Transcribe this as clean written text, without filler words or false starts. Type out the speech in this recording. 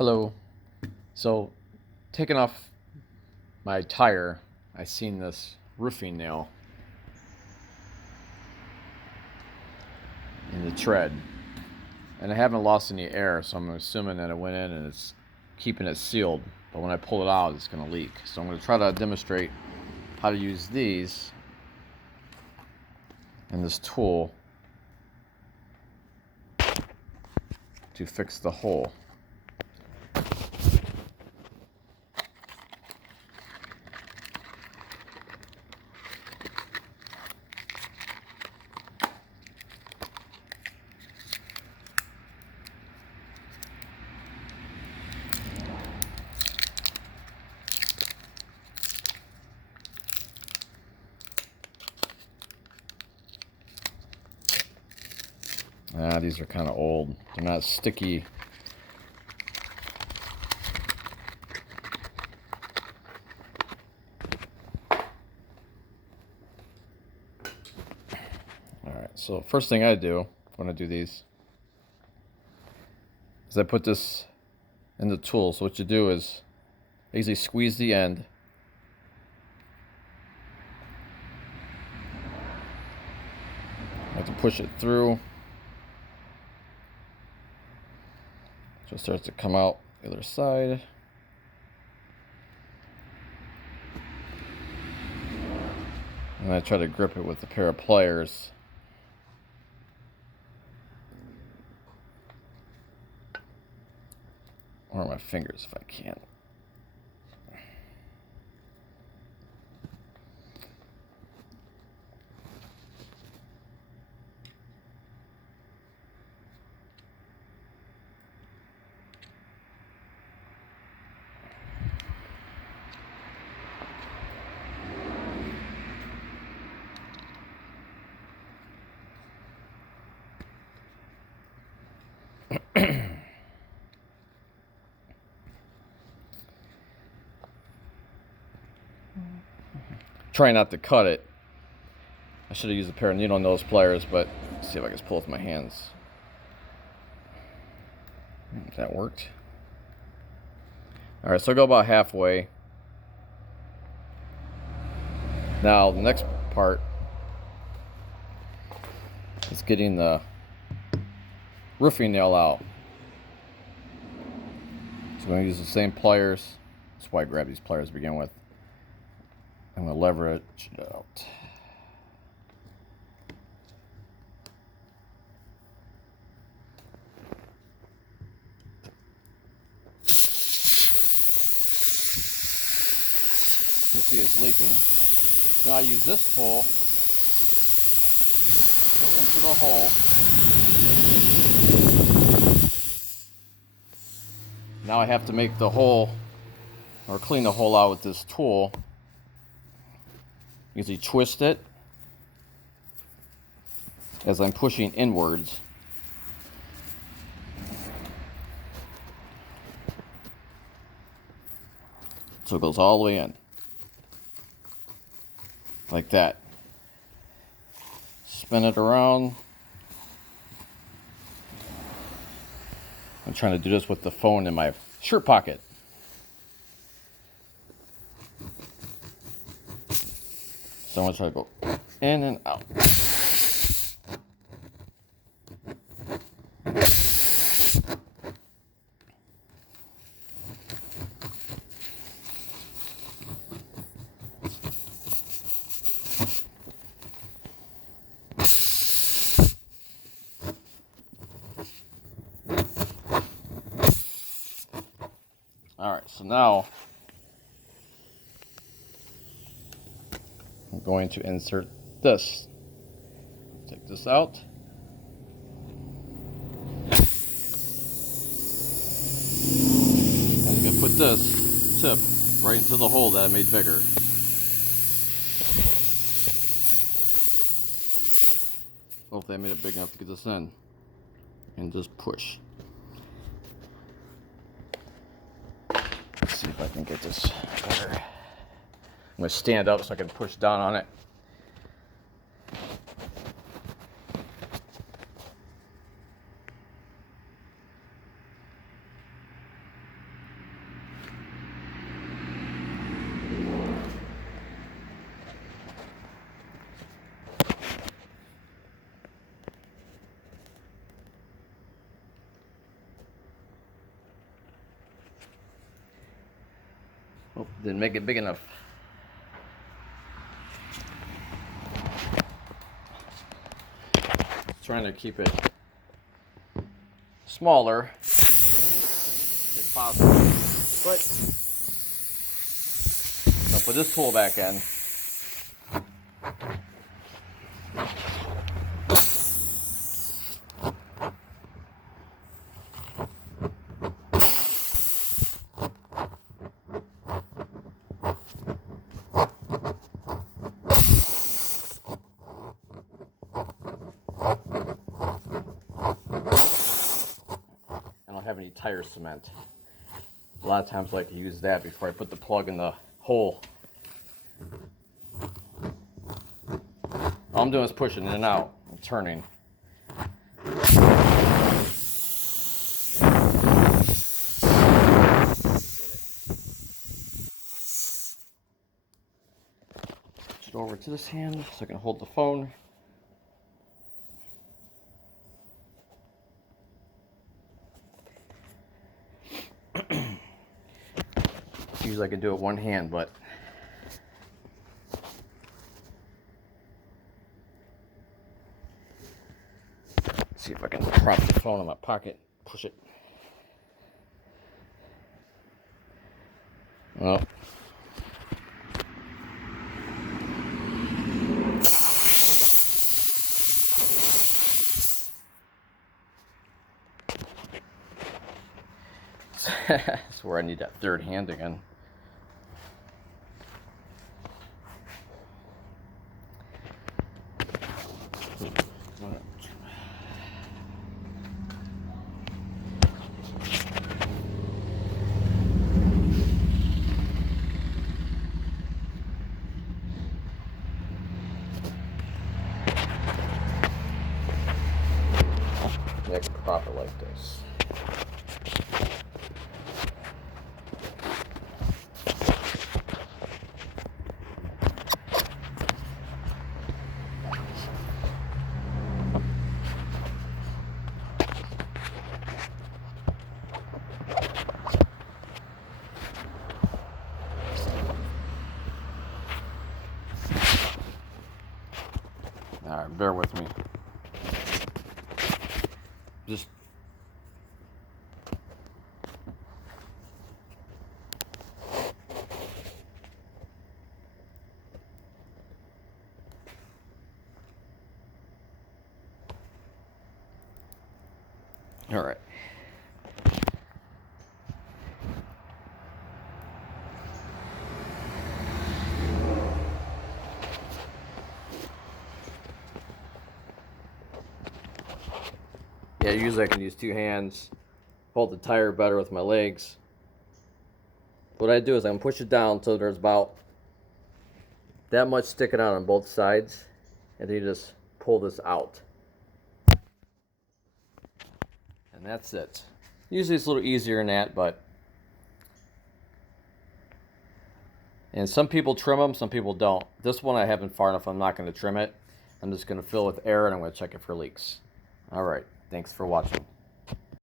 Hello. So, taking off my tire, I seen this roofing nail in the tread, and I haven't lost any air, so I'm assuming that it went in and it's keeping it sealed. But when I pull it out, it's going to leak. So I'm going to try to demonstrate how to use these and this tool to fix the hole. These are kind of old. They're not sticky. Alright, so first thing I do when I do these is I put this in the tool. So what you do is basically squeeze the end. I have to push it through. So it starts to come out the other side. And I try to grip it with a pair of pliers. Or my fingers if I can. Try not to cut it. I should have used a pair of needle nose pliers, but let's see if I can just pull it with my hands. That worked. Alright, so I'll go about halfway. Now, the next part is getting the roofing nail out. So I'm going to use the same pliers. That's why I grabbed these pliers to begin with. I'm going to leverage it out. You see it's leaking. Now I use this tool, go into the hole. Now I have to make the hole, or clean the hole out with this tool. Usually twist it as I'm pushing inwards. So it goes all the way in. Like that. Spin it around. I'm trying to do this with the phone in my shirt pocket. So I'm going to try to go in and out. Alright, so now I'm going to insert this. Take this out. And you can put this tip right into the hole that I made bigger. Hopefully I made it big enough to get this in. And just push. Let's see if I can get this better. I'm going to stand up so I can push down on it. Oh, didn't make it big enough. Trying to keep it smaller if possible. But I'll put this tool back in. I don't have any tire cement. A lot of times I like to use that before I put the plug in the hole. All I'm doing is pushing in and out and turning. Switch it over to this hand so I can hold the phone. Usually I can do it one hand, but let's see if I can prop the phone in my pocket, push it. Well, that's where I need that third hand again. I can prop it like this. All right, bear with me. Just all right. Yeah, usually I can use two hands, hold the tire better with my legs. What I do is I can push it down so there's about that much sticking out on both sides, and then you just pull this out. And that's it. Usually it's a little easier than that, but and some people trim them, some people don't. This one I haven't far enough, I'm not going to trim it. I'm just going to fill it with air and I'm going to check it for leaks. All right, thanks for watching.